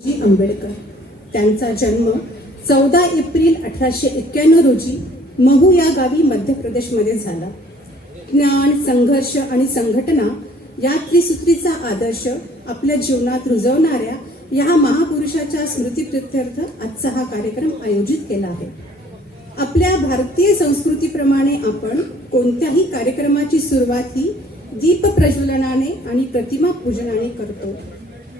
जी आंबेडकर त्यांचा जन्म 14 एप्रिल 1891 रोजी महू या गावी मध्य प्रदेशमध्ये झाला. ज्ञान, संघर्ष आणि संघटना या त्रिसूत्रीचा आदर्श आपल्या जीवनात रुजवणाऱ्या या महापुरुषाच्या स्मृतीप्रित्यर्थ आजचा हा कार्यक्रम आयोजित केला आहे. आपल्या भारतीय संस्कृतीप्रमाणे आपण कोणत्याही कार्यक्रमाची सुरुवात ही दीप प्रज्वलनाने आणि प्रतिमा पूजनाने करतो.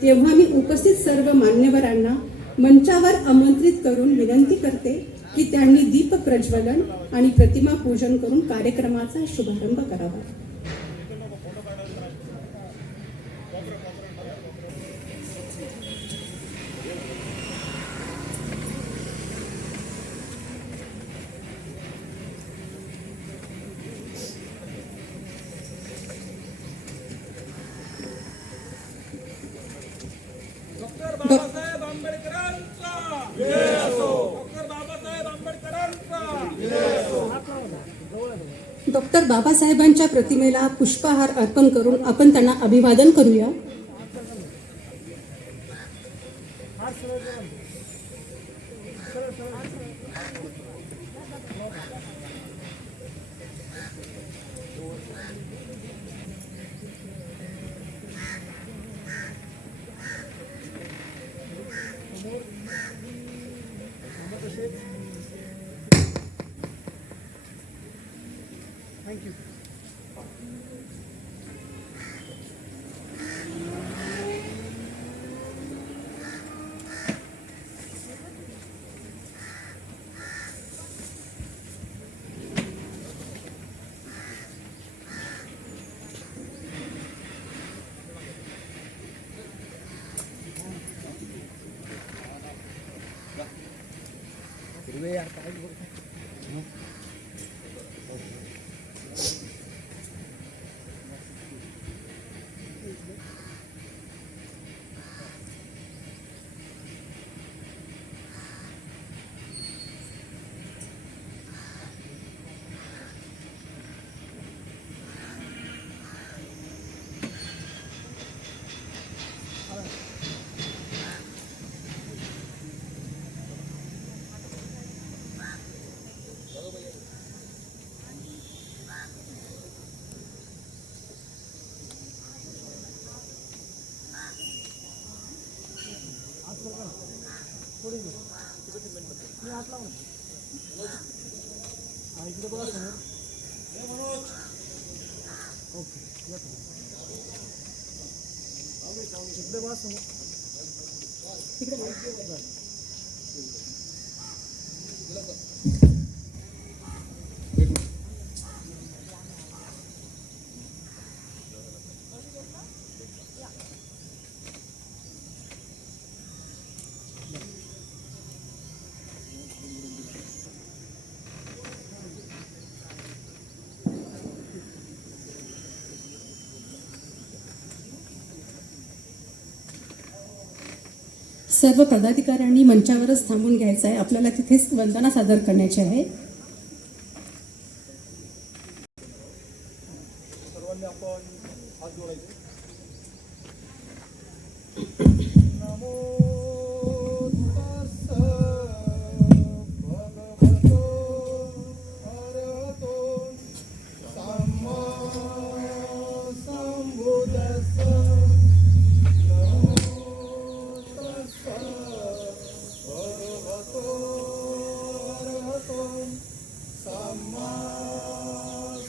तेव्हा मी उपस्थित सर्व मान्यवरांना मंचावर आमंत्रित करून विनंती करते की त्यांनी दीप प्रज्वलन आणि प्रतिमा पूजन करून कार्यक्रमाचा शुभारंभ करावा. बाबासाहेब आंबेडकरांचा जय असो. डॉक्टर बाबासाहेब आंबेडकरांचा जय असो. डॉक्टर बाबासाहेबांच्या प्रतिमेला पुष्पहार अर्पण करून आपण त्यांना अभिवादन करूया. थँक्यू. सर्व पदाधिकाऱ्यांनी मंचावरच थांबून घ्यायचं आहे. आपल्याला तिथेच वंदना सादर करण्याची आहे. सर्वांनी आपण हात जोडायचे. नमो तस्स भगवतो अरहतो सम्मा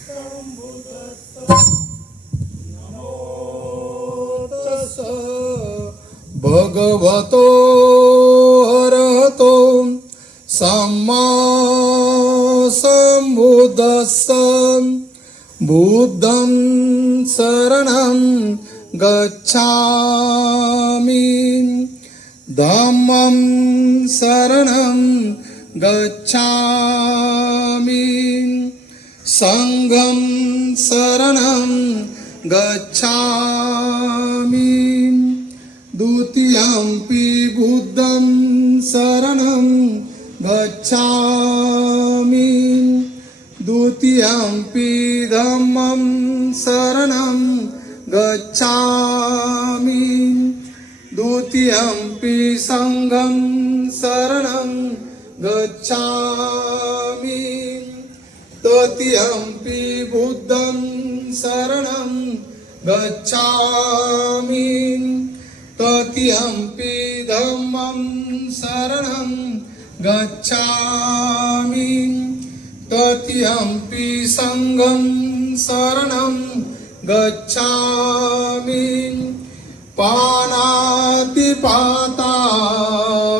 संबुद्धस्स. भगवतो अरहतो सम्मा संबुद्धस्स. बुद्धं शरणं गच्छामि, धम्मं शरणं गच्छामि, संघं शरणं गच्छामि. द्वितीयंपि बुद्धं शरणं गच्छामि, द्वितीयंपि धम्मं शरणं गच्छामि, द्वितीयं तृतीयम्पि संघं शरणं गच्छामि तृतीयम्पि बुद्धं शरणं गच्छामि तृतीयम्पि धम्मं शरणं गच्छामि तृतीयम्पि संघं शरणं गच्छामि पानातिपाता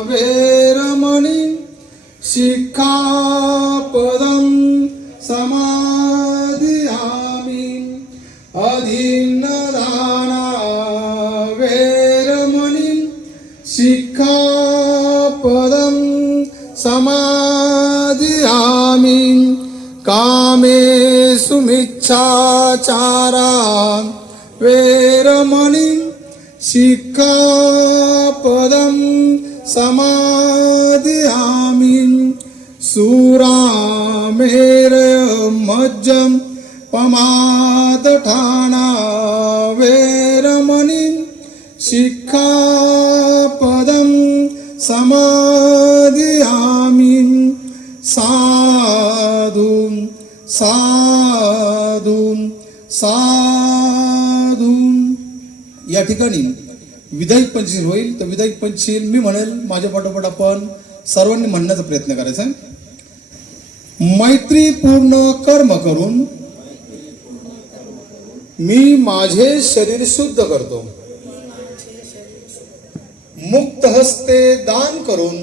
वेरमणि शिक्षापदं समादियामि अधीनदाना वेरमणि शिक्षापदं समादियामि कामेषु मिच्छाचारा वेरमणि शिक्षापदं समादियामि सुरामेरयमज्जं पमादठाना वेरमणि शिक्षापदं समादियामि साधु साधु साधु. या ठिकाणी विधायक पंचशील होईल. तर विधायक पंचशील मी म्हणेल, माझ्या पाठोपाठ आपण सर्वांनी म्हणण्याचा प्रयत्न करायचा आहे. मैत्रीपूर्ण कर्म करून मी माझे शरीर शुद्ध करतो. मुक्त हस्ते दान करून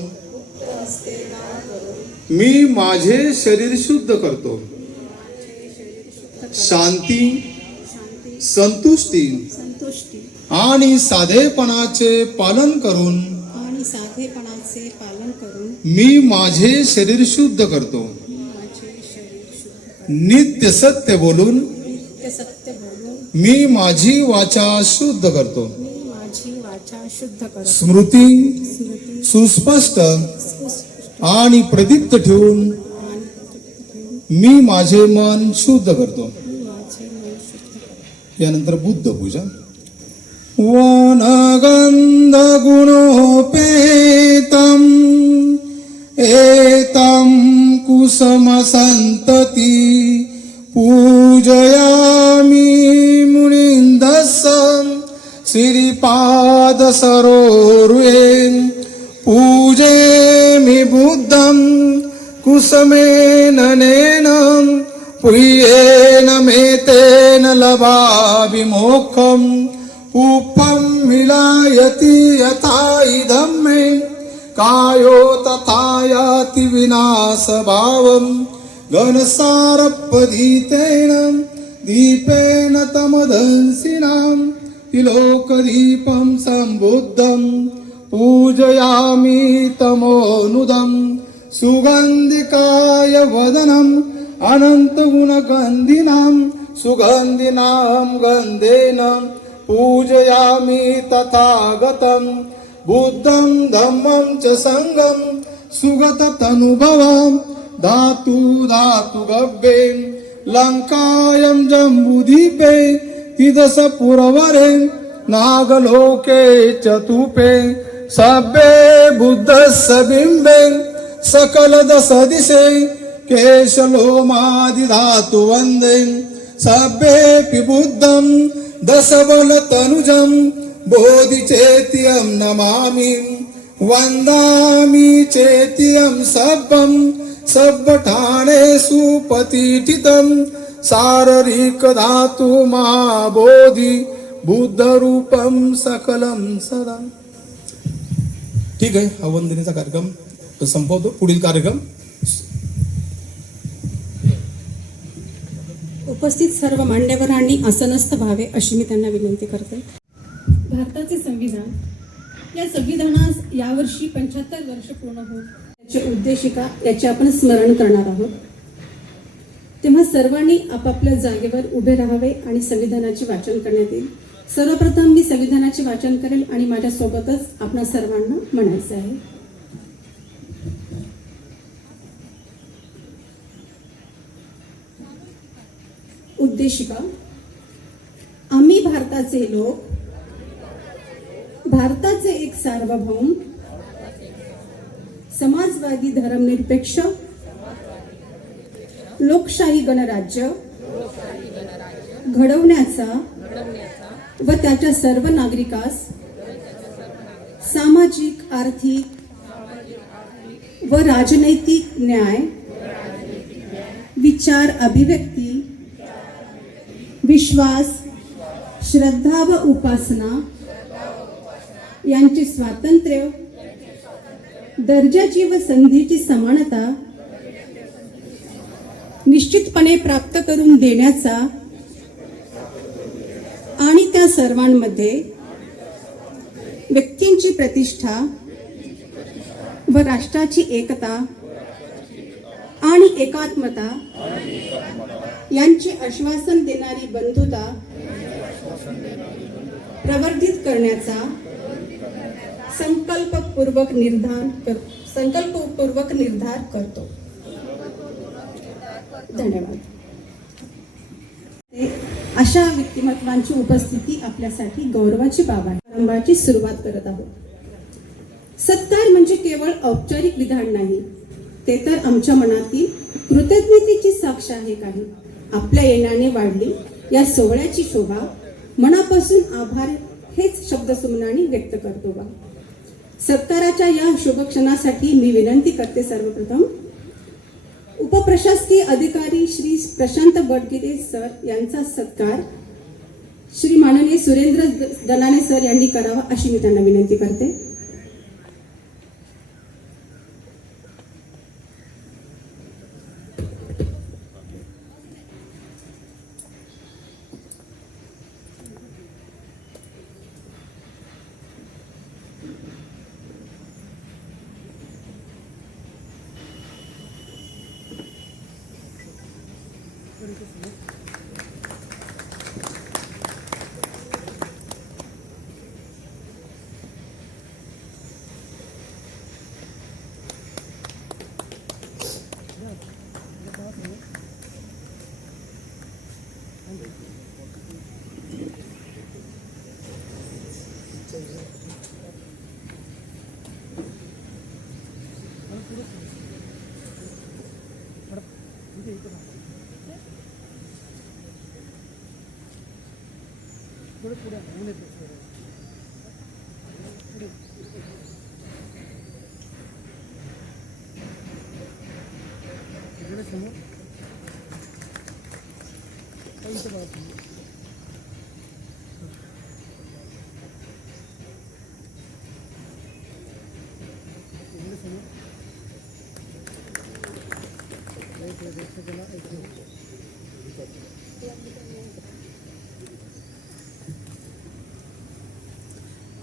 मी माझे शरीर शुद्ध करतो. शांती, संतुष्टी आणि साधेपणाचे पालन करून मी माझे शरीर शुद्ध करतो. नित्य सत्य बोलून मी माझी वाचा शुद्ध करतो. स्मृती सुस्पष्ट आणि प्रदीप्त ठेवून मी माझे मन शुद्ध करतो. यानंतर बुद्ध पूजा. वनगंध गुणोपेतम एतम कुसुम संतति पूजयामि मुनिन्दस्सं श्रीपाद सरोरुहे पूजयामि बुद्धं कुसुमेन नेनं पुयेन मेतेन लभामि मोक्षम् उपं मिलायति यथा इदं मे कायो तथा याति विनाशभावम् घनसारपदीतेन दीपेन तमदंसिनां तिलोकदीपं सम्बुद्धं पूजयामि तमोनुदं सुगन्धिकाय वदनम् अनन्तगुणगन्धिनां सुगन्धिनां गन्धेन पूजयामि तथागतं बुद्धं धम्मं च संघं सुगततनुभवं धातु धातु गव्ये लंकायं जम्बूद्वीपे तिदशपुरवरे नागलोके चतुपे सभ्ये बुद्धस्य बिम्बे सकलदश दिशे केशलोमादिधातु वन्दे सभ्येऽपि बुद्धं दशबलतनुजं बोधिचेत्यं नमामि वन्दामि चेत्यं सभ्यं सब्बठाणेषु पतिठितं शारीरिक धातु महाबोधि बुद्धरूपं सकलं सदा. ठीक आहे, हा वंदनेचा कार्यक्रम संपवतो. पुढील कार्यक्रम. उपस्थित सर्व मान्यवरांनी आसनस्थ व्हावे अशी मी त्यांना विनंती करते. भारताचे संविधान, या संविधानास यावर्षी 75 वर्ष पूर्ण होत त्याची उद्देशिका याचे आपण स्मरण करणार आहोत. तेव्हा सर्वांनी आपापल्या जागेवर उभे राहावे आणि संविधानाचे वाचन करण्यात येईल. सर्वप्रथम मी संविधानाचे वाचन करेल आणि माझ्या सोबतच आपणा सर्वांना म्हणायचं आहे. उद्देशिका. आम्ही भारताचे लोक भारताचे एक सार्वभौम समाजवादी धर्मनिरपेक्ष लोकशाही गणराज्य घडवण्याचा व त्याच्या सर्व नागरिकास सामाजिक, आर्थिक व राजनैतिक न्याय, विचार अभिव्यक्ती, विश्वास, श्रद्धा व उपासना यांचे स्वातंत्र्य, दर्जाची व संधीची समानता निश्चितपणे प्राप्त करून देण्याचा आणि त्या सर्वांमध्ये व्यक्तींची प्रतिष्ठा व राष्ट्राची एकता आणि एकात्मता यांचे आश्वासन देणारी बंधुता प्रवर्धित करण्याचा संकल्पपूर्वक निर्धार करतो. धन्यवाद. अशा व्यक्तिमत्वांची उपस्थिती आपल्यासाठी गौरवाची बाब आहे. समारंभाची सुरुवात करत आहोत. सत्कार म्हणजे केवळ औपचारिक विधान नाही, ते तर आमच्या मनातील कृतज्ञतेची साक्ष आहे. काही आपल्या येण्याने वाढली या सोहळ्याची शोभा, मनापासून आभार हेच शब्दसुमनाने व्यक्त करतो बा. सत्काराच्या या शुभक्षणासाठी मी विनंती करते, सर्वप्रथम उपप्रशासकीय अधिकारी श्री प्रशांत बडगिरे सर यांचा सत्कार श्री माननीय सुरेंद्र दनाने सर यांनी करावा अशी मी त्यांना विनंती करते.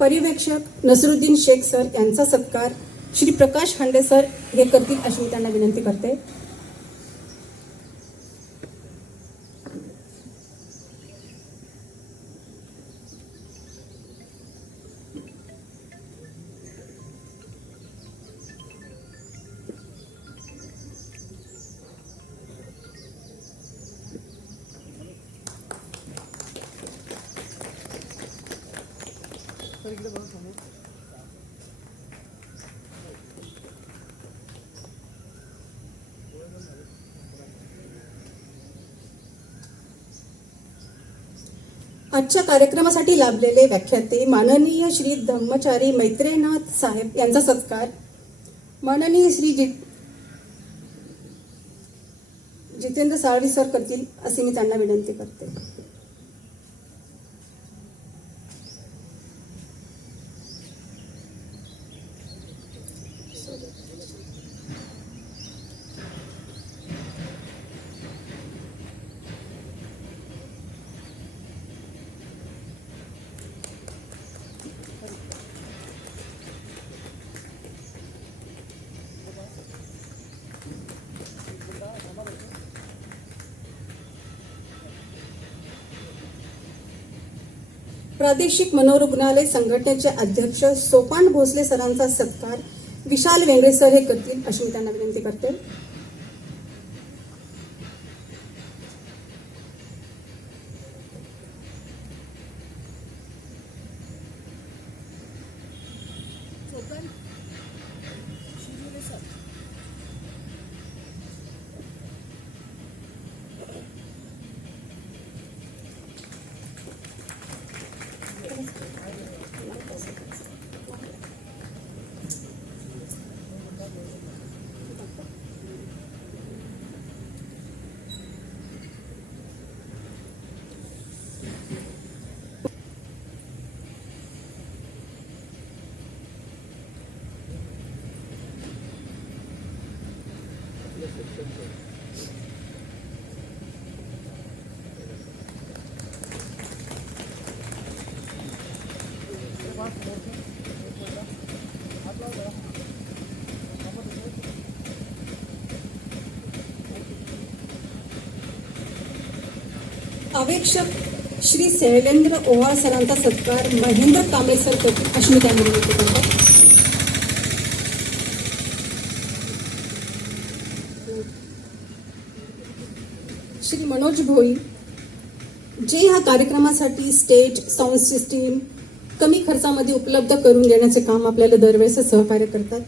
पर्यवेक्षक नसरुद्दीन शेख सर यांचा सत्कार श्री प्रकाश हांडे सर हे करतील अशी मी त्यांना विनंती करते. आजच्या कार्यक्रमासाठी लाभलेले व्याख्याते माननीय श्री धम्मचारी मैत्रेनाथ साहेब यांचा सत्कार माननीय श्री जितेंद्र साळवी सर करतील अशी मी त्यांना विनंती करते. प्रादेशिक मनोरुग्णालय संघटनेचे अध्यक्ष सोपान भोसले सरांचा सत्कार विशाल वेंगळे सर हे करतील अशी मी त्यांना विनंती करते. अवेक्षक श्री शैलेंद्र ओवाळ सरांचा सत्कार महेंद्र कांबळे सर करतील अशी मी त्यांनी विनंती करतो. श्री मनोज भोई जे ह्या कार्यक्रमासाठी स्टेज साऊंड सिस्टीम कमी खर्चामध्ये उपलब्ध करून देण्याचे काम आपल्याला दरवेळेस सहकार्य करतात,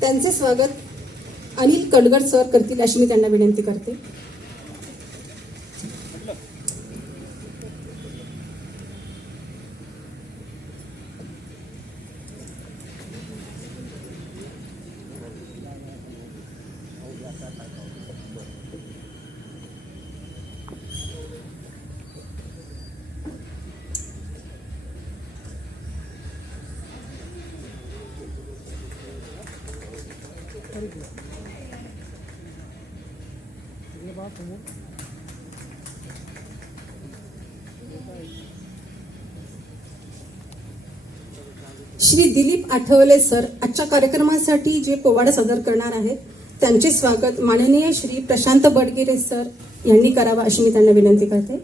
त्यांचे स्वागत अनिल कडगड सर करतील अशी मी त्यांना विनंती करते. श्री दिलीप आठवले सर आजच्या कार्यक्रमासाठी जे पोवाडा सादर करणार आहेत त्यांचे स्वागत माननीय श्री प्रशांत बडगिरे सर यांनी करावा अशी मी त्यांना विनंती करते.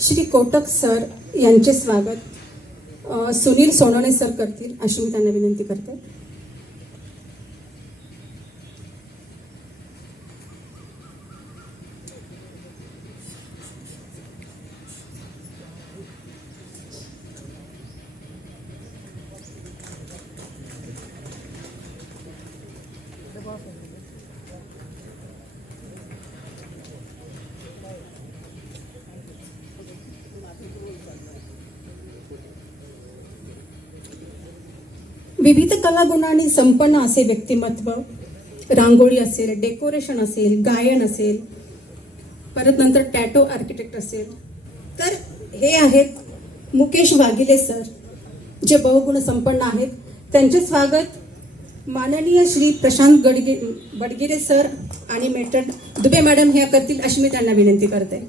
श्री कोटक सर यांचे स्वागत सुनील सोनवणे सर करतील अशी मी त्यांना विनंती करते. विविध कलागुणांनी संपन्न असे व्यक्तिमत्व, रांगोळी असेल, डेकोरेशन असेल, गायन असेल, परत नंतर टॅटो आर्किटेक्ट असेल, तर हे आहेत मुकेश वाघिले सर जे बहुगुण संपन्न आहेत. त्यांचे स्वागत माननीय श्री प्रशांत बडगिरे सर आणि मेट्रन दुबे मॅडम हे करतील अशी मी त्यांना विनंती करते.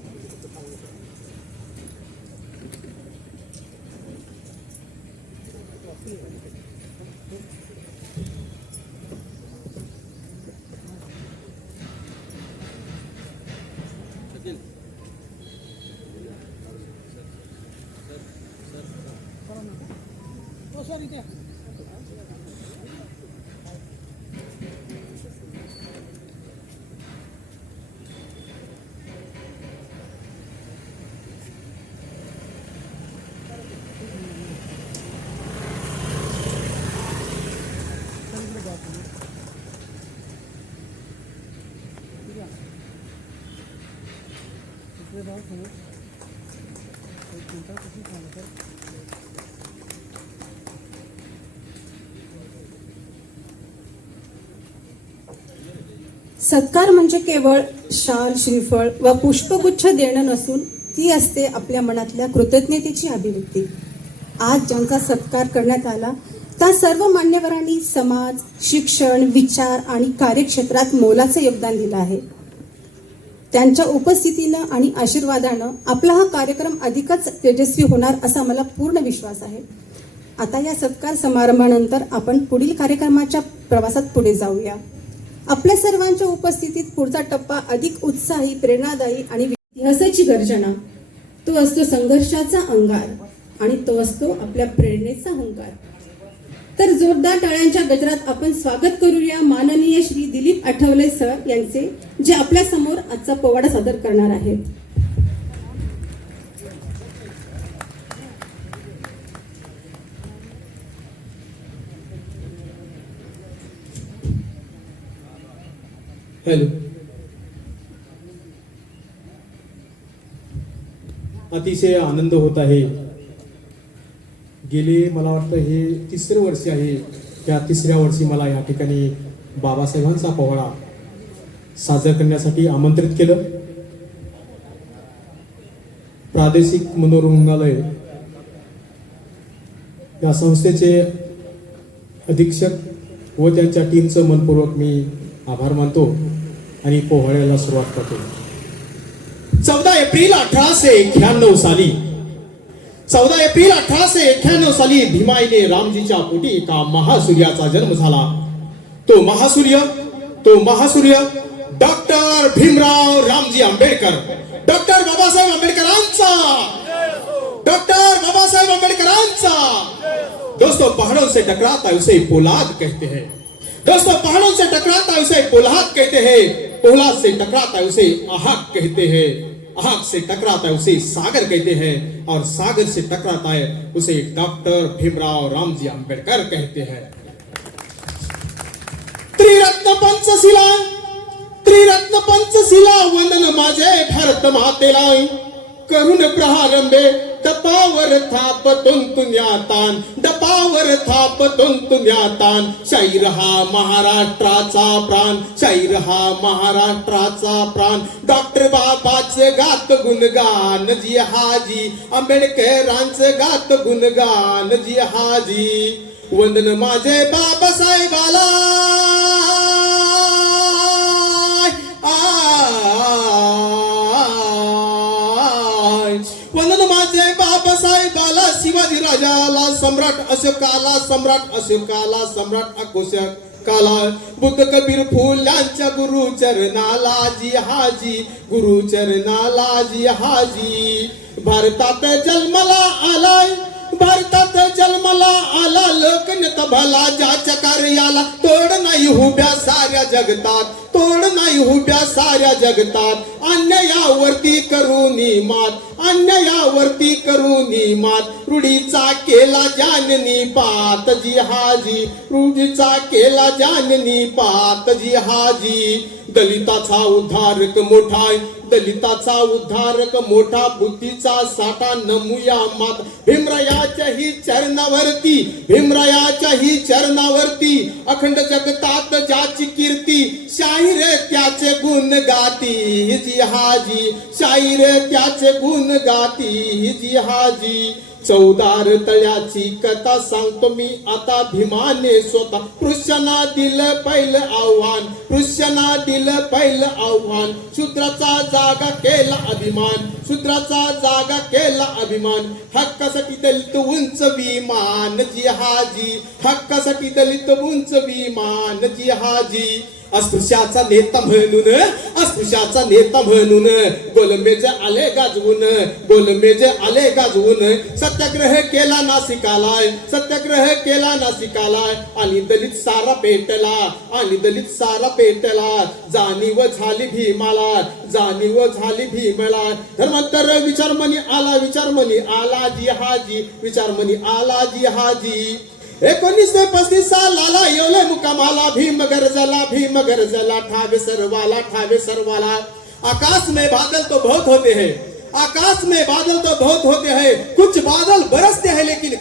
सत्कार म्हणजे केवळ शाल, श्रीफळ व पुष्पगुच्छ देणं नसून ती असते आपल्या मनातल्या कृतज्ञतेची अभिव्यक्ती. आज ज्यांचा सत्कार करण्यात आला त्या सर्व मान्यवरांनी समाज, शिक्षण, विचार आणि कार्यक्षेत्रात मोलाचं योगदान दिलं आहे. त्यांच्या उपस्थितीनं आणि आशीर्वादानं आपला हा कार्यक्रम अधिकच तेजस्वी होणार असा मला पूर्ण विश्वास आहे. आता या सत्कार समारंभानंतर आपण पुढील कार्यक्रमाच्या प्रवासात पुढे जाऊया. आपल्या सर्वांच्या उपस्थितीत पुढचा टप्पा अधिक उत्साही, प्रेरणादायी आणि इतिहासाची गर्जना. तो असतो संघर्षाचा अंगार आणि तो असतो आपल्या प्रेरणेचा हुंकार. तर जोरदार टाळ्यांच्या गजरात आपण स्वागत करूया माननीय श्री दिलीप आठवले सर यांचे, जे आपल्या समोर आजचा पोवाडा सादर करणार आहेत. हॅलो. अतिशय आनंद होत आहे. गेले मला वाटतं हे 3रे वर्ष आहे. त्या 3ऱ्या वर्षी मला या ठिकाणी बाबासाहेबांचा पोवाडा साजरा करण्यासाठी आमंत्रित केलं. प्रादेशिक मनोरंजनालय या संस्थेचे अधीक्षक व त्यांच्या टीमचं मनपूर्वक मी आभार मानतो आणि पोवाड्याला सुरुवात करतो. 14 एप्रिल 1891 साली 14 एप्रिल 1891 साली भीमाईने रामजीच्या पोटी एका महासूर्याचा जन्म झाला. तो महासूर्य डॉक्टर भीमराव रामजी आंबेडकर, डॉक्टर बाबासाहेब आंबेडकरांचा, डॉक्टर बाबासाहेब आंबेडकरांचा. दोस्तों, पहाड़ों से टकराता है उसे पोलाद कहते हैं. दोस्तों, पहाड़ों से टकराता है उसे पोलाद कहते हैं. पोलाद से टकराता है उसे आहाक कहते हैं. आहाक से टकराता है उसे सागर कहते हैं. और सागर से टकराता है उसे डॉक्टर भीमराव रामजी आंबेडकर कहते हैं. त्रिरत्न पंचशिला वंदन माझे भारत मातेला. करुण प्रारंभे डपावर थापतून तुन्यातान, डपावर थापतून तुन्यातान. शाहीर हा महाराष्ट्राचा प्राण, शाहीर हा महाराष्ट्राचा प्राण. डॉक्टर बाबाचे गात गुणगान जी हाजी, आंबेडकरांचे गात गुणगान जी हाजी. वंदन माझे बाबासाहेबाला, वंदन माझे बाबासाहेबाला, शिवाजी राजाला, सम्राट अशोकाला, सम्राट अशोकाला, बुद्ध कबीर फुल्यांच्या गुरुचरणाला जी हाजी, गुरुचरणाला जी हाजी. भारतात जन्मला आला लोकनेता भला, ज्याच्या कार्याला तोड नाही उभ्या साऱ्या जगतात, तोड नाही उभ्या साऱ्या जगतात. अन्यायावरती करूनी मात, रूढीचा केला जाननी पात जी हाजी, रूढीचा केला जाननी पात जी हाजी. दलिताचा उद्धारक मोठा, बुद्धीचा साठा नमुया मात. भीमरायाच्याही चरणावरती अखंड जगतात ज्याची कीर्ती. शाहीर त्याचे गुण गाती जी हाजी, शाहीर त्याचे गुण गाती जी हाजी. 14 तळ्याची कथा सांगतो मी आता भीमाने स्वतः. पृष्ठना दिलं पहिलं आव्हान, शूद्राचा जागा केला अभिमान. हक्कासाठी दलित उंच विमान जी हाजी, हक्कासाठी दलित उंच विमान जी हाजी. अस्पृश्याचा नेता म्हणून गोलमेज आले गाजवून. सत्याग्रह केला नाशिकाला, आणि दलित सारा पेटला. जाणीव झाली भीमाला, धर्मांतर विचारमणी आला जी हाजी. 1935 सालाला येवले मुकामाला, भीम गरजला ठावे सरवाला. आकाश में बादल तो बहुत होते हैं, कुछ बादल बरसते हैं लेकिन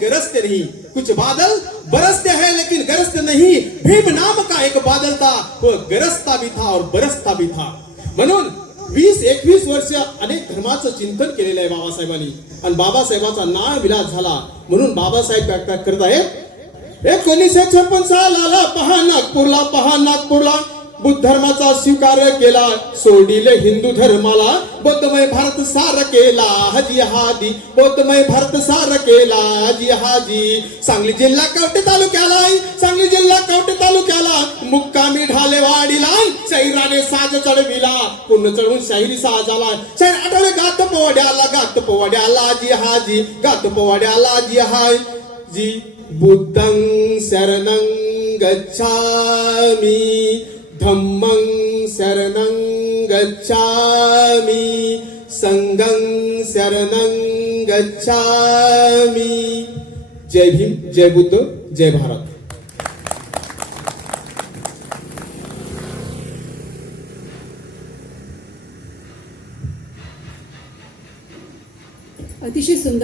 गरजते नहीं. भीम नाम का एक बादल था, वो गरजता भी था और बरसता भी था. म्हणून 20-21 वर्ष अनेक धर्माचं चिंतन केलेलं आहे बाबासाहेबांनी, आणि बाबासाहेबांचा नाव विलास झाला. म्हणून बाबासाहेब काय करत आहेत. 1956 सालाला पहा नागपूरला बुद्ध धर्माचा स्वीकार केला, सोडिले हिंदू धर्माला. बौद्धमय भारत सार केला जी हाजी, बौद्धमय भारत सार केला जी हाजी. सांगली जिल्हा कवठे तालुक्याला मुक्कामी ढालेवाडीला शैराने साज चढविला, पूर्ण चढून शाहिरी साजाला. शाहीर आठवले गात पोवाड्याला जी हाजी, बुद्धं शरणं गच्छामि, धम्मं शरणं गच्छामि, संघं शरणं गच्छामि. जय भीम, जय बुद्ध, जय भारत.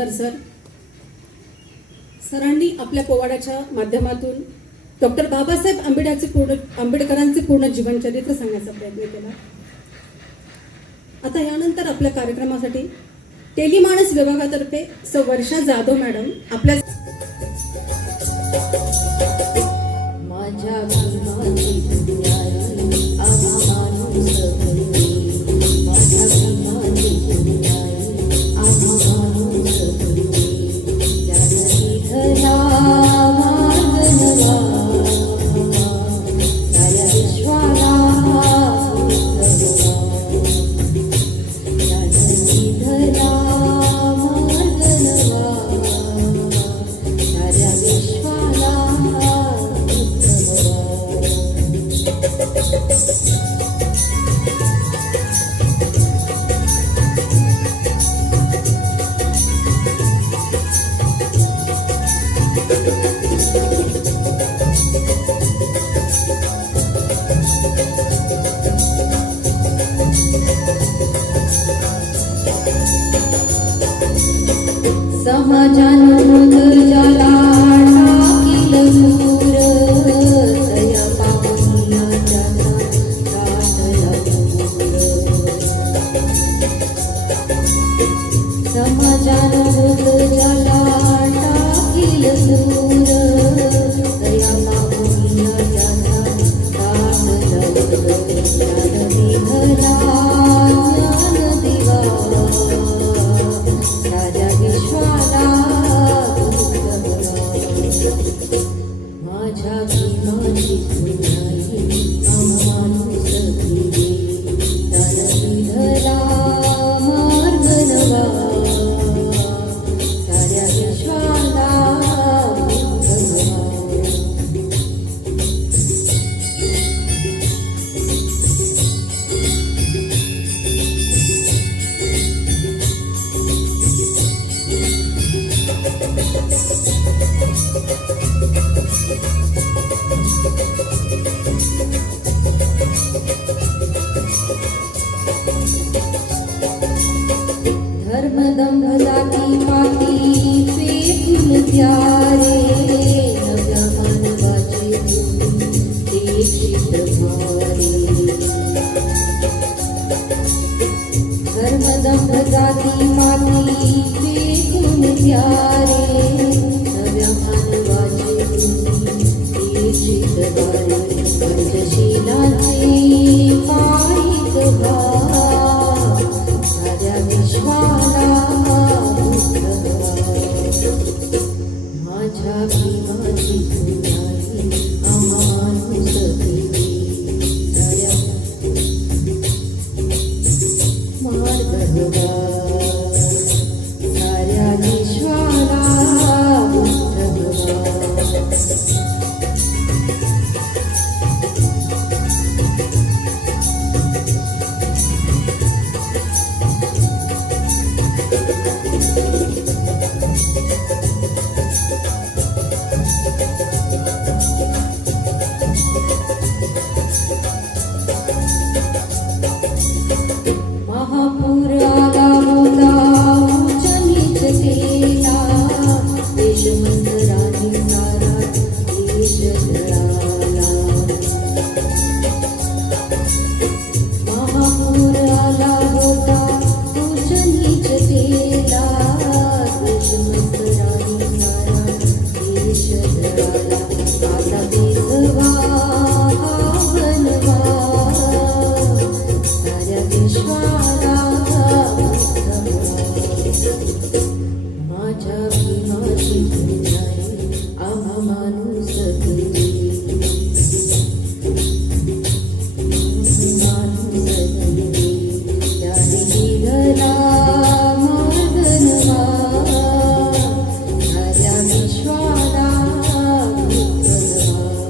सुंदर सर. सरांनी आपल्या पोवाड्याच्या माध्यमातून डॉक्टर बाबासाहेब आंबेडकरांचे पूर्ण जीवनचरित्र सांगण्याचा प्रयत्न केला. आता यानंतर आपल्या कार्यक्रमासाठी टेलिमानस विभागातर्फे वर्षा जाधव मॅडम आपल्या माझ्या भीमाची पुण्याई आम्हा माणूस भरली. माझ्या भीमाची पुण्याई आम्हा माणूस भरली. त्यानं निघला मार्ग नवा, साऱ्या विश्वाला उतरवा. त्यानं निघला मार्ग नवा, साऱ्या विश्वाला समाजानं ज्याला टाकील दूर, तया पाहुणा त्याचा गाठला दूर. समाजानं ज्याला टाकील दूर, तया पाहुणा त्याचा गाठला दूर. ज्ञान निघाला ज्ञान दिवा, साऱ्या विश्वाला उतरवा. माझ्या भीमाची पुण्याई आम्हा माणूस भरली. त्यानं निघला मार्ग नवा, साऱ्या विश्वाला उतरवा. धर्म दंभ जाती पाती फेकून प्यारे, नव्या मानवाचे दीक्षित भारे. धर्म दंभ जाती पाती फेकून प्यारे, नव्या मानवाचे दीक्षित भारे. पंचशीलाचे पायिक भाव, साऱ्या विश्वाला उतरवा. माझ्या भीमाची पुण्याई आम्हा माणूस भरली. साऱ्या मार्ग नवा, साऱ्या विश्वाला उतरवा. महापूर आला होता उच्च नीच केला, देशमंतराने सारा देश जळाला. महापूर आला होता उच्च नीच केला, देशमंतराने सारा देश जळाला. आता बेघवा हा बनवा, साऱ्या विश्वाला उतरवा. माझ्या भीमाची पुण्याई आम्हा माणूस भरली. माणूस भरली. त्याने निघाला मार्ग नवा, साऱ्या विश्वाला उतरवा.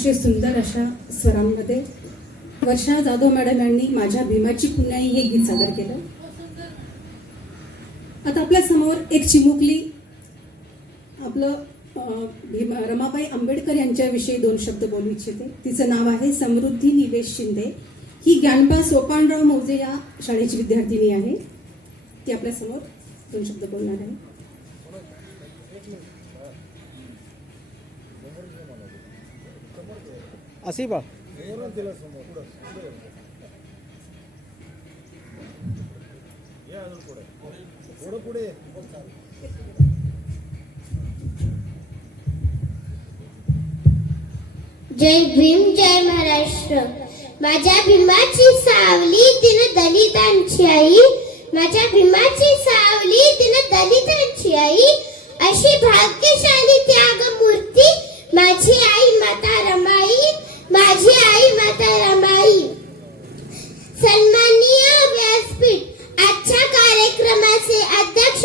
अतिशय सुंदर अशा स्वरांमध्ये वर्षा जाधव मॅडम यांनी माझ्या भीमाची पुण्याई हे गीत सादर केलं. आता आपल्या समोर एक चिमुकली आपलं रमाबाई आंबेडकर यांच्याविषयी 2 शब्द बोलू इच्छिते. तिचं नाव आहे समृद्धी निलेश शिंदे. ही ज्ञानपा सोपानराव मौजे या शाळेची विद्यार्थिनी आहे. ती आपल्या समोर 2 शब्द बोलणार आहे. असे बा जय भीम जय महाराष्ट्र. माझ्या भीमाची सावली तिनं दलितांची आई, माझ्या भीमाची सावली तिनं दलितांची आई, अशी भाग्यशाली त्यागमूर्ती माझी आई माता रमाई, माझी आई माता रमाई. सन्माननीय व्यासपीठ आजच्या कार्यक्रमाचे अध्यक्ष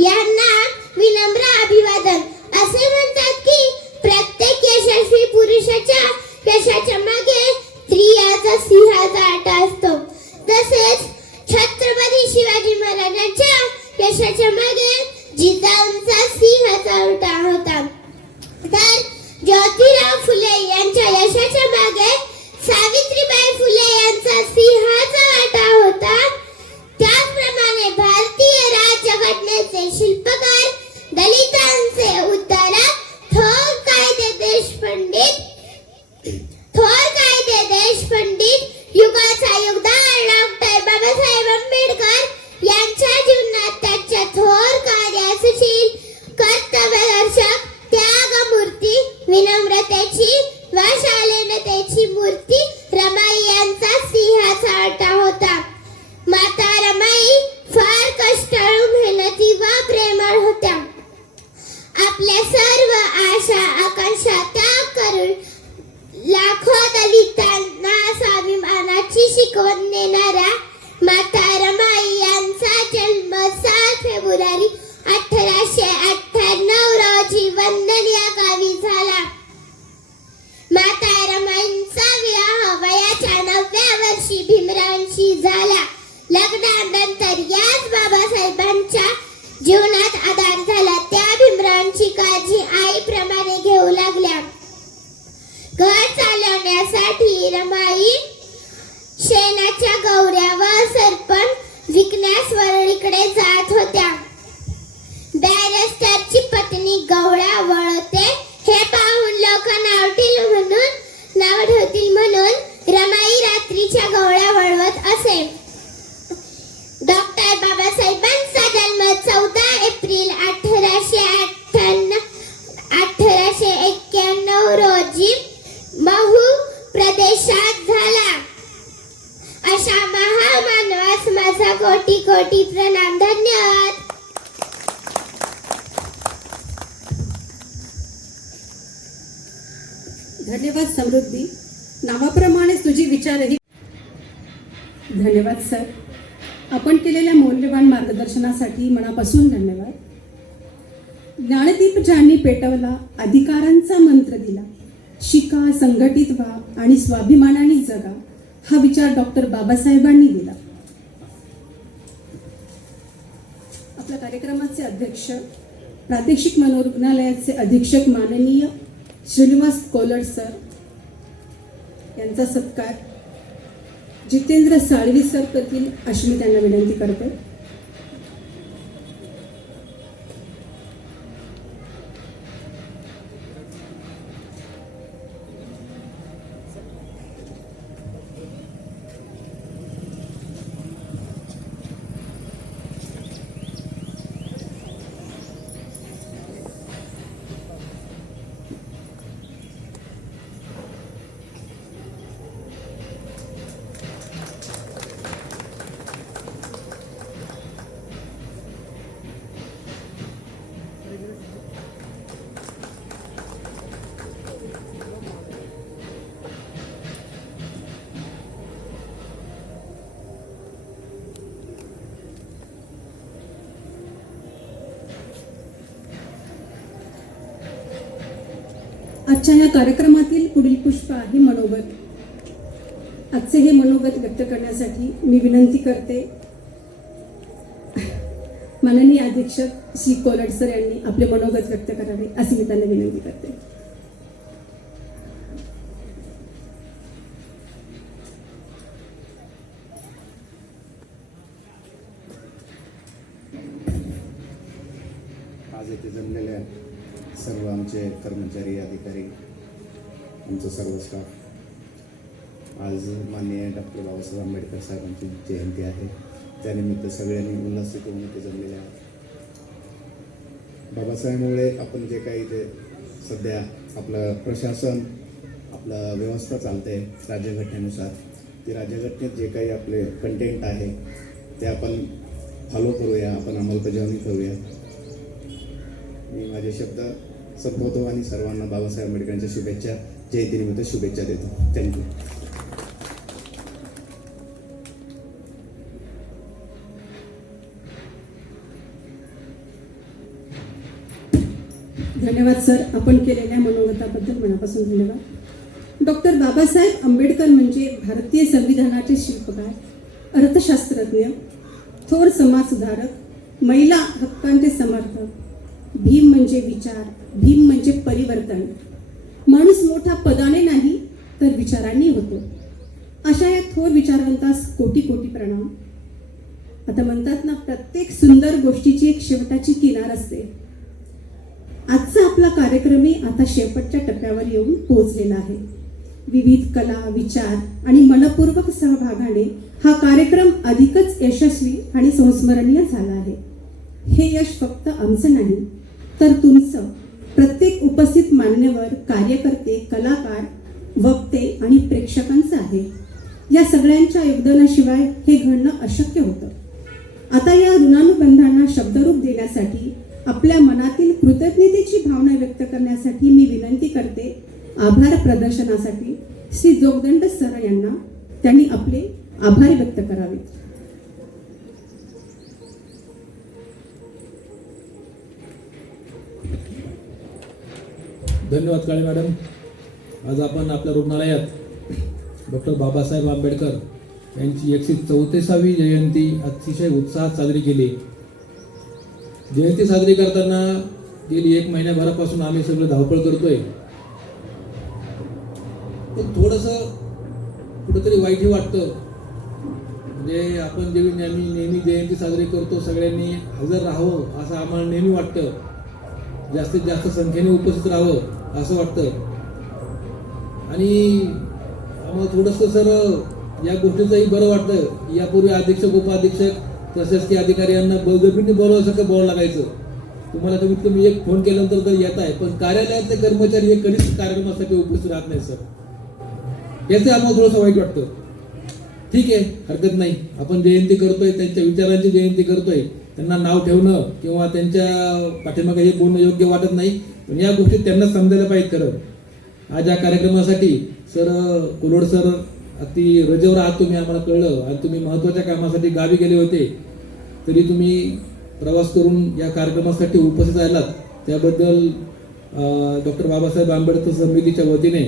यांना विनम्र अभिवादन. असे म्हणतात की प्रत्येक यशस्वी पुरुषाच्या यशाच्या मागे स्त्रियाचा सिंहाचा आटा असतो. तसेच छत्रपती शिवाजी महाराजांच्या यशाच्या मागे जिजाऊंचा सिंहाचा आटा होता. तर ज्योतिराव फुले यांच्या यशाच्या मागे सावित्रीबाई फुले यांचा सिंहाचा वाटा होता. त्याचप्रमाणे भारतीय राज्यघटनेचे शिल्पकार, दलितांचे उद्धारक, थोर कायदे देशपंडित, युगाचा युगदार डॉक्टर बाबासाहेब आंबेडकर यांच्या जीवनात त्यांच्या थोर कार्याशील कर्तव्यदर्शक त्यागमूर्ती, विनम्रतेची व शालीनतेची मूर्ती रमाई यांचा सिंहाचा आटा होता. माता रमाई फार कष्टाळू, मेहनती व प्रेमळ होत्या. आपल्या सर्व आशा आकांक्षा त्याग करून लाखो दलितांना स्वाभिमानाची शिकवण देणाऱ्या माता रमाई यांचा जन्म 7 फेब्रुवारी 1898 रोजी वंदन या गावी झाला. माता रमाईंचा विवाह वयाच्या 9व्या वर्षी भीमरावांशी झाला. लग्नानंतर याच बाबासाहेबांच्या जीवनात आधार झाला. त्या भीमरावांची काळजी आईप्रमाणे घेऊ लागल्या. घर चालवण्यासाठी रमाई शेणाच्या गौऱ्या व सरपण विकण्यास वरळीकडे जात होत्या. बॅरिस्टरची पत्नी गवळा वळते हे पाहून लोक नाव ठेवतील म्हणून रमाई रात्रीच्या गवळ्या वळवत असे. डॉक्टर बाबासाहेबांचा जन्म 14 एप्रिल 1891 रोजी महू प्रदेशात झाला. अशा महामानवास माझा कोटी कोटी प्रणाम. धन्यवाद. धन्यवाद समृद्धी. नावाप्रमाणेच तुझी विचारही. धन्यवाद सर. आपण केलेल्या मौल्यवान मार्गदर्शनासाठी मनापासून धन्यवाद. ज्ञानदीप ज्यांनी पेटवला, अधिकारांचा मंत्र दिला, शिका, संघटित व्हा आणि स्वाभिमानाने जगा, हा विचार डॉक्टर बाबासाहेबांनी दिला. आपल्या कार्यक्रमाचे अध्यक्ष, प्रादेशिक मनोरुग्णालयाचे अधीक्षक माननीय श्रीनिवास कोलड सर यांचा सत्कार जितेंद्र साळवी सर करतील अशी मी त्यांना विनंती करते. आजच्या या कार्यक्रमातील पुढील पुष्प आहे मनोगत. आजचे हे मनोगत व्यक्त करण्यासाठी मी विनंती करते माननीय अधीक्षक श्री कोलट सर यांनी आपले मनोगत व्यक्त करावे अशी मी त्यांना विनंती करते. आज येथे जमलेल्या सर्व आमचे कर्मचारी अधिकारी आमचं सर्व स्टाफ, आज माननीय डॉक्टर बाबासाहेब आंबेडकर साहेबांची जयंती आहे. त्यानिमित्त सगळ्यांनी उल्हासित होऊन इथे जमलेले आहोत. बाबासाहेबांमुळे आपण जे काही ते सध्या आपलं प्रशासन, आपलं व्यवस्था चालते राज्यघटनेनुसार, ती राज्यघटनेत जे काही आपले कंटेंट आहे ते आपण फॉलो करूया, आपण अंमलबजावणी करूया. मी माझे शब्द संपवतो आणि सर्वांना बाबासाहेब आंबेडकरांच्या शुभेच्छा, जयंतीनिमित्त शुभेच्छा देतो. थँक्यू. धन्यवाद सर, आपण केलेल्या मनोगताबद्दल मनापासून धन्यवाद. डॉक्टर बाबासाहेब आंबेडकर म्हणजे भारतीय संविधानाचे शिल्पकार, अर्थशास्त्रज्ञ, थोर समाजसुधारक, महिला हक्कांचे समर्थक. भीम म्हणजे विचार, भीम म्हणजे परिवर्तन. माणूस मोठा पदाने नाही तर विचारांनी होतो. अशा या थोर विचारवंतास कोटी कोटी प्रणाम. आता म्हणतात ना, प्रत्येक सुंदर गोष्टीची एक शेवटाची किनार असते. आजचा आपला कार्यक्रमही आता शेवटच्या टप्प्यावर येऊन पोहोचलेला आहे. विविध कला, विचार आणि मनपूर्वक सहभागाने हा कार्यक्रम अधिकच यशस्वी आणि संस्मरणीय झाला आहे. हे यश फक्त आमचं नाही तर तुमचं, प्रत्येक उपस्थित मान्यवर, कार्यकर्ते, कलाकार, वक्ते आणि प्रेक्षकांचं आहे. या सगळ्यांच्या योगदानाशिवाय हे घडणं अशक्य होतं. आता या ऋणानुबंधांना शब्दरूप देण्यासाठी, आपल्या मनातील कृतज्ञतेची भावना व्यक्त करण्यासाठी मी विनंती करते आभार प्रदर्शनासाठी श्री जोगदंड सर यांना. त्यांनी आपले आभार व्यक्त करावेत. धन्यवाद काळे मॅडम. आज आपण आपल्या रुग्णालयात डॉक्टर बाबासाहेब आंबेडकर यांची 134वी जयंती अतिशय उत्साहात साजरी केली. जयंती साजरी करताना गेली 1 महिन्याभरापासून आम्ही सगळं धावपळ करतोय. पण थोडंसं कुठंतरी वाईटही वाटतं. म्हणजे आपण जेव्हा नेहमी जयंती साजरी करतो, सगळ्यांनी हजर राहावं असं आम्हाला नेहमी वाटतं. जास्तीत जास्त संख्येने उपस्थित राहावं असं वाटतं. आणि आम्हाला थोडंसं सर या गोष्टीचंही बरं वाटतं. यापूर्वी अधीक्षक, उपाधीक्षक, प्रशासकीय अधिकारी यांना बळजबरीने बोलावण्यासारखं बोलावं लागायचं. तुम्हाला कमीत कमी एक फोन केल्यानंतर तर येत आहे, पण कार्यालयातले कर्मचारी हे कधीच कार्यक्रमासाठी उपस्थित राहत नाही सर. याचं आम्हाला थोडंसं वाईट वाटतं. ठीक आहे, हरकत नाही. आपण जयंती करतोय, त्यांच्या विचारांची जयंती करतोय. त्यांना नाव ठेवणं किंवा त्यांच्या पाठीमागे हे बोलणं योग्य वाटत नाही, पण या गोष्टी त्यांना समजायला पाहिजे. खरं आज या कार्यक्रमासाठी सर कोलोड सर अति रजेवर आहात तुम्ही, आम्हाला कळलं. आणि तुम्ही महत्त्वाच्या कामासाठी गावी गेले होते, तरी तुम्ही प्रवास करून या कार्यक्रमासाठी उपस्थित राहिलात. त्याबद्दल डॉक्टर बाबासाहेब आंबेडकर समितीच्या वतीने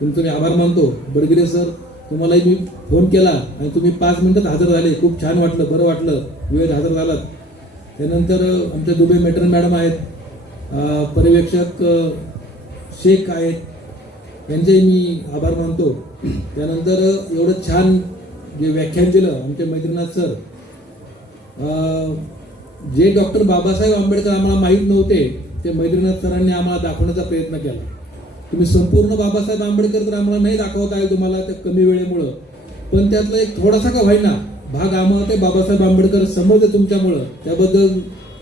तुमचं मी आभार मानतो. बडगिरे सर, तुम्हालाही मी फोन केला आणि तुम्ही 5 मिनिटात हजर झाले. खूप छान वाटलं, बरं वाटलं, वेळेत हजर झालात. त्यानंतर आमच्या दुबे मेट्रन मॅडम आहेत, पर्यवेक्षक शेख आहेत, यांचेही मी आभार मानतो. त्यानंतर एवढं छान जे व्याख्यान दिलं आमचे मैत्रीनाथ सर, जे डॉक्टर बाबासाहेब आंबेडकर आम्हाला माहीत नव्हते ते मैत्रीनाथ सरांनी आम्हाला दाखवण्याचा प्रयत्न केला. तुम्ही संपूर्ण बाबासाहेब आंबेडकर तर आम्हाला नाही दाखवता आले तुम्हाला त्या कमी वेळेमुळं, पण त्यातला एक थोडासा का व्हायना भाग आम्हाला ते बाबासाहेब आंबेडकर समजले तुमच्यामुळं. त्याबद्दल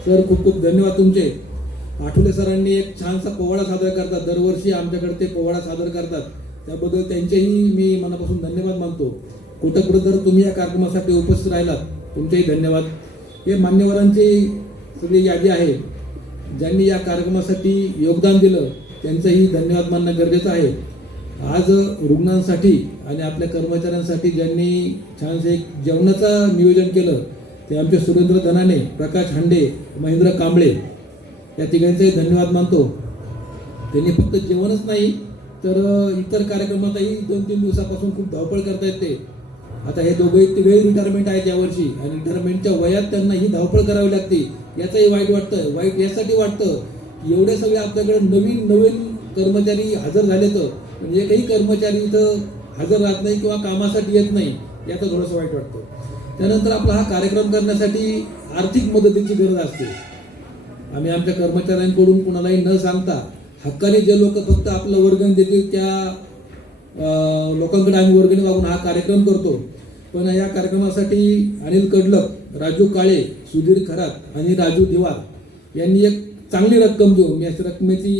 सर खूप खूप धन्यवाद तुमचे. आठवले सरांनी एक छानसा पोवाडा सादर करतात, दरवर्षी आमच्याकडे ते पोवाडा सादर करतात. त्याबद्दल त्यांचेही मी मनापासून धन्यवाद मानतो. कुठं कुठं जर तुम्ही या कार्यक्रमासाठी उपस्थित राहिलात, तुमचेही धन्यवाद. हे मान्यवरांची सगळी यादी आहे, ज्यांनी या कार्यक्रमासाठी योगदान दिलं, त्यांचंही धन्यवाद मानणं गरजेचं आहे. आज रुग्णांसाठी आणि आपल्या कर्मचाऱ्यांसाठी ज्यांनी छानसे एक जेवणाचं नियोजन केलं ते आमचे सुरेंद्र धनाने, प्रकाश हांडे, महेंद्र कांबळे या तिघांचेही धन्यवाद मानतो. त्यांनी फक्त जेवणच नाही तर इतर कार्यक्रमातही 2-3 दिवसापासून खूप धावपळ करतायत ते. आता हे तिघेही रिटायरमेंट आहेत यावर्षी आणि रिटायरमेंटच्या वयात त्यांना ही धावपळ करावी लागते. याचंही वाईट वाटतं. वाईट यासाठी वाटतं की एवढे सगळे आपल्याकडे नवीन कर्मचारी हजर झाले तर म्हणजे एकही कर्मचारी इथं हजर राहत नाही किंवा कामासाठी येत नाही, याचं थोडंसं वाईट वाटतं. त्यानंतर आपला हा कार्यक्रम करण्यासाठी आर्थिक मदतीची गरज असते. आम्ही आमच्या कर्मचाऱ्यांकडून कुणालाही न सांगता हक्काने जे लोक फक्त आपलं वर्गण देतील त्या लोकांकडे आम्ही वर्गणी मागून हा कार्यक्रम करतो. पण या कार्यक्रमासाठी अनिल कडलक, राजू काळे, सुधीर खरात आणि राजू दिवार यांनी एक चांगली रक्कम देऊन, मी अशा रकमेची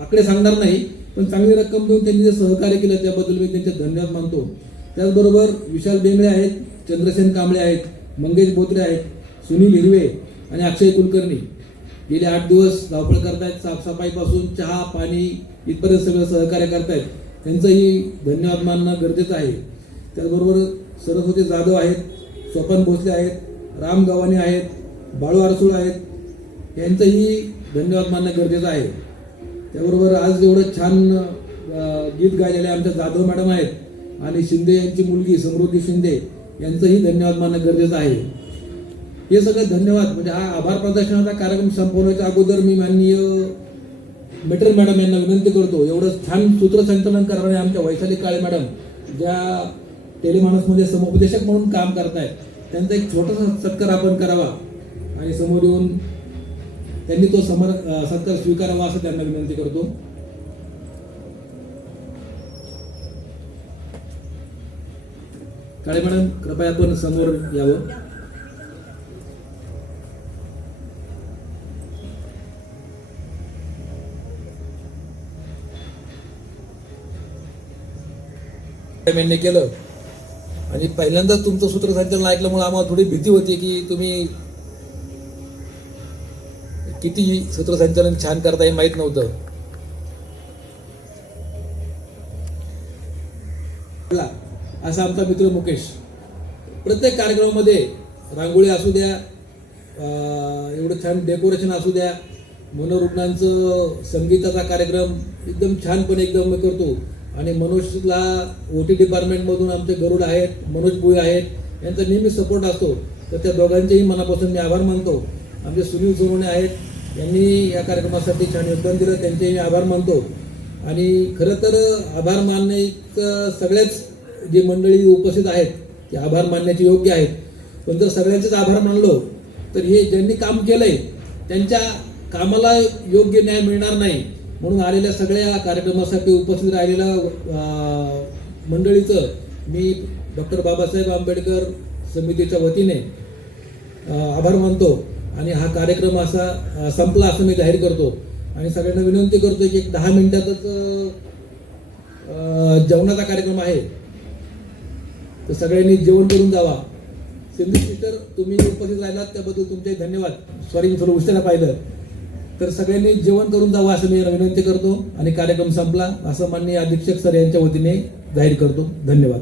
आकडे सांगणार नाही, पण चांगली रक्कम देऊन त्यांनी जे सहकार्य केलं त्याबद्दल मी त्यांचे धन्यवाद मानतो. त्याचबरोबर विशाल बेंगळे आहेत, चंद्रसेन कांबळे आहेत, मंगेश बोत्रे आहेत, सुनील हिरवे आणि अक्षय कुलकर्णी गेले 8 दिवस धावपळ करतायत. साफसफाईपासून चहा पाणी इथपर्यंत सगळं सहकार्य करतायत. त्यांचंही धन्यवाद मानणं गरजेचं आहे. त्याचबरोबर सरस्वती जाधव आहेत, स्वपन भोसले आहेत, राम गव्हाणे आहेत, बाळू आरसूळ आहेत, यांचंही धन्यवाद मानणं गरजेचं आहे. त्याबरोबर आज एवढं छान गीत गायलेले आमच्या जाधव मॅडम आहेत आणि शिंदे यांची मुलगी समृद्धी शिंदे यांचंही धन्यवाद मानणं गरजेचं आहे. हे सगळं धन्यवाद म्हणजे हा आभार प्रदर्शनाचा कार्यक्रम संपवण्याच्या अगोदर मी माननीय मेटर मॅडम यांना विनंती करतो, एवढं छान सूत्रसंचालन करणारे आमच्या वैशाली काळे मॅडम ज्या टेलिमानसमध्ये समुपदेशक म्हणून काम करतायत, त्यांचा एक छोटासा सत्कार आपण करावा आणि समोर येऊन त्यांनी तो सत्कार स्वीकारावा असं त्यांना विनंती करतो. काळे मॅडम कृपया आपण समोर यावं. यांनी केलं आणि पहिल्यांदाच तुमचं सूत्रसंचालन ऐकल्यामुळे आम्हाला थोडी भीती होती की तुम्ही किती सूत्रसंचालन छान करता हे माहीत नव्हतं. असा आमचा मित्र मुकेश प्रत्येक कार्यक्रमामध्ये रांगोळी असू द्या, एवढं छान डेकोरेशन असू द्या, मनोरुग्णांचं संगीताचा कार्यक्रम एकदम छानपणे एकदम करतो. आणि मनोजला OT डिपार्टमेंटमधून आमचे गरुड आहेत, मनोज भोई आहेत, यांचा नेहमी सपोर्ट असतो. तर त्या दोघांचेही मनापासून मी आभार मानतो. आमचे सुनील सोनवणे आहेत, यांनी या कार्यक्रमासाठी छान योगदान दिलं, त्यांचेही मी आभार मानतो. आणि खरं तर आभार मानणे सगळ्याच जे मंडळी उपस्थित आहेत ते आभार मानण्याचे योग्य आहेत. पण जर सगळ्यांचेच आभार मानलो तर हे ज्यांनी काम केलंय त्यांच्या कामाला योग्य न्याय मिळणार नाही. म्हणून आलेल्या सगळ्या कार्यक्रमासाठी उपस्थित राहिलेल्या मंडळीचं मी डॉक्टर बाबासाहेब आंबेडकर समितीच्या वतीने आभार मानतो आणि हा कार्यक्रम असा संपला असं मी जाहीर करतो. आणि सगळ्यांना विनंती करतो की 10 मिनिटातच जेवणाचा कार्यक्रम आहे, तर सगळ्यांनी जेवण करून जावा. सिंधू सिस्टर तुम्ही उपस्थित राहिलात त्याबद्दल तुमचे धन्यवाद. सॉरी मी थोडं उशिरा पाहिलं. तर सगळ्यांनी जेवण करून जावं असं मी विनंती करतो आणि कार्यक्रम संपला असं माननीय अधीक्षक सर यांच्या वतीने जाहीर करतो. धन्यवाद.